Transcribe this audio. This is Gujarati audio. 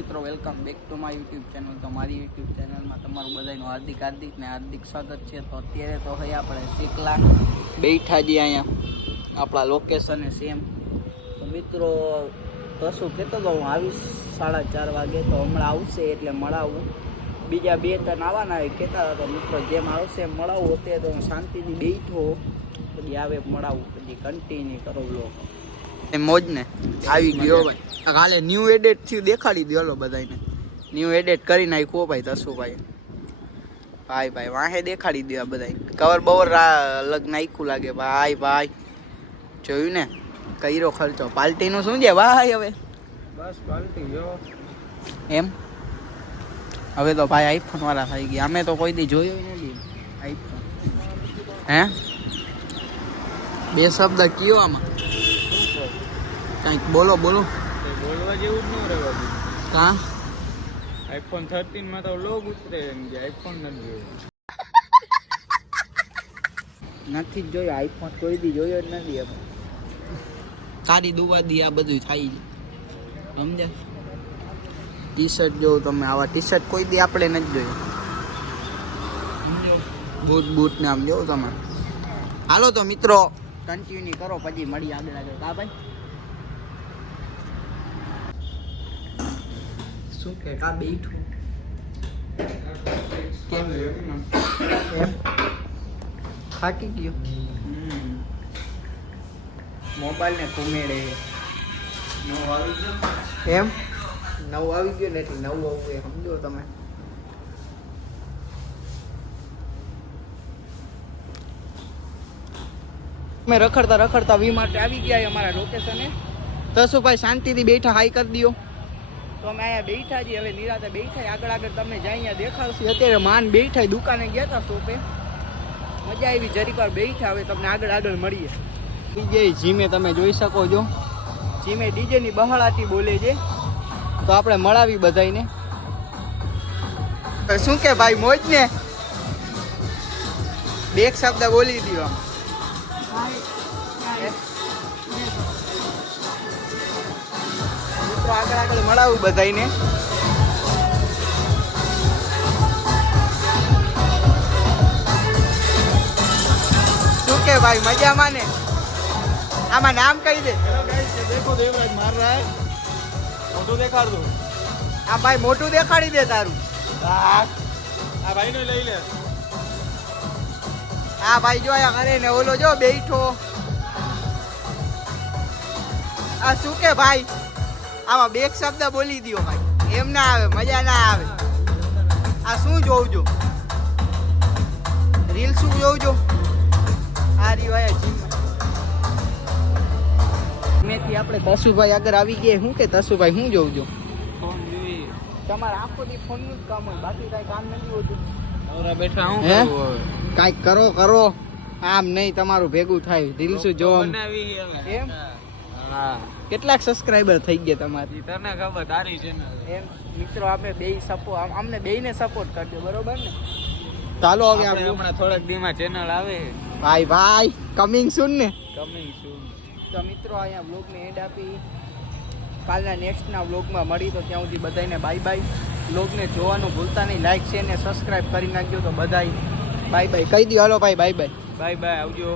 મિત્રો, welcome back to my YouTube channel. તો મારી યુટ્યુબ ચેનલમાં તમારું બધાનું હાર્દિક સ્વાગત છે. તો અત્યારે તો હોય આપણે શીકલા બેઠા જઈએ અહીંયા આપણા લોકેશને સેમ. તો મિત્રો કશું કહેતો તો હું આવીશ 4:30 વાગે, તો હમણાં આવશે એટલે મળાવું. બીજા 2-3 આવવાના હોય કહેતા હતા. તો મિત્રો જેમ આવશે એમ મળાવું. અત્યારે તો હું શાંતિથી બેઠો, પછી આવે મળાવું, પછી કન્ટિન્યુ કરો બ્લોગ. મોજ ને આવી ગયો ભાઈ. કાલે ન્યૂ એડિટ થયું, દેખાડી દો હલો બધાને. ન્યૂ એડિટ કરી નાખ્યો ભાઈ તસુભાઈ. ભાઈ વાહે દેખાડી દો બધા. કવર બવર અલગ નાખ્યું લાગે ભાઈ. જોયું ને કર્યો ખર્ચો. પાર્ટીનું શું છે ભાઈ? હવે બસ પાર્ટી ગયો એમ. હવે તો ભાઈ આઈફોન વાળા થઈ ગયા. અમે તો કોઈ દી જોયો નથી આઈફોન. હે બે શબ્દ કયો આમાં? કંઈક બોલો. બોલવા જેવું જ ન રહેવા. કા આઈફોન 13 માં તો લોગ ઉતરે એમ કે આઈફોન નથી જોયો આઈફોન કોઈ દી જોયો જ નથી. એમ તારી દુવા દી આ બધું થાય છે, સમજ્યા? ટી શર્ટ જોઉં તમે, આવા ટી શર્ટ કોઈ દી આપણે નથી જોયું. બૂટ ને આમ જોઉં તમે. હાલો તો મિત્રો કન્ટિન્યુ કરો, પછી મળી આગળ. હા ભાઈ શું કે કા બેઠું કેમ થાકી ગયો? મોબાઈલ ને કુમેડે એમ. નવું આવી ગયું ને એટલે નવું આવું એ સમજો તમે. અમે રખડતા વી માટે આવી ગયા અમારા લોકેશને. તસુભાઈ શાંતિથી બેઠા હાઈ કરી દો. તો અમે અહીંયા બેઠા છીએ. હવે નિરાતે બેઠા આગળ તમે જાય અહીંયા દેખાડશે. અત્યારે માન બેઠા દુકાને ગયા હતા શોપે, મજા આવી જરીક વાર બેઠા. હવે તમને આગળ મળીએ. ડીજે જીમે તમે જોઈ શકો છો. જીમે ડીજેની બહાળાટી બોલે છે. તો આપણે મળાવી બધાને. શું કે ભાઈ મોજ ને? બે શબ્દ બોલી દો. આગળ મળાવું બધાને. શું કે ભાઈ મજામાં ને? આમાં નામ કહી દે. દેખો દેવરાજ માર રહા હે. મોટું દેખાડ દો. આ ભાઈ મોટું દેખાડી દે તારું. આ ભાઈ નો લઈ લે. આ ભાઈ જો આયા કરે ને ઓલો જો બેઠો. આ શું કે ભાઈ? આમાં બે શબ્દ બોલી દો ભાઈ. એમ ના આવે, મજા ના આવે. આ શું જોઉં છો? રીલ શું જોઉં છો? આ રી ભાઈ જીમેથી આપણે તસુભાઈ આગળ આવી ગયા. શું કે તસુભાઈ શું જોઉં છો? ફોન જોઈ. તમારે આખો દી ફોન નું જ કામ હોય, બાકી કઈ કામ નથી હોતું. નવરા બેઠા હું હે? કરું હવે? કાંઈક કરો. આમ નહીં તમારું ભેગું થાય. રીલ શું જોવા બનાવી હવે. એમ? હા. કેટલાક સબસ્ક્રાઇબર થઈ ગયા તમારી? તને ખબર, તારી ચેનલ. એમ મિત્રો આપણે બે સપોર્ટ, અમને બેયને સપોર્ટ કરજો, બરોબર ને? ચાલો હવે આપણે હમણાં થોડાક દીમાં ચેનલ આવે. ભાઈ કમિંગ સૂન ને. કમિંગ સૂન. તો મિત્રો અહીંયા વ્લોગને એડ આપી. કાલના નેક્સ્ટના વ્લોગમાં મળી. તો ત્યાં સુધી બધાને બાય. વ્લોગને જોવાનું ભૂલતા નહીં. લાઈક શેર ને સબસ્ક્રાઇબ કરી નાખજો. તો બધાય બાય કહી દો. હાલો ભાઈ બાય. બાય આવજો.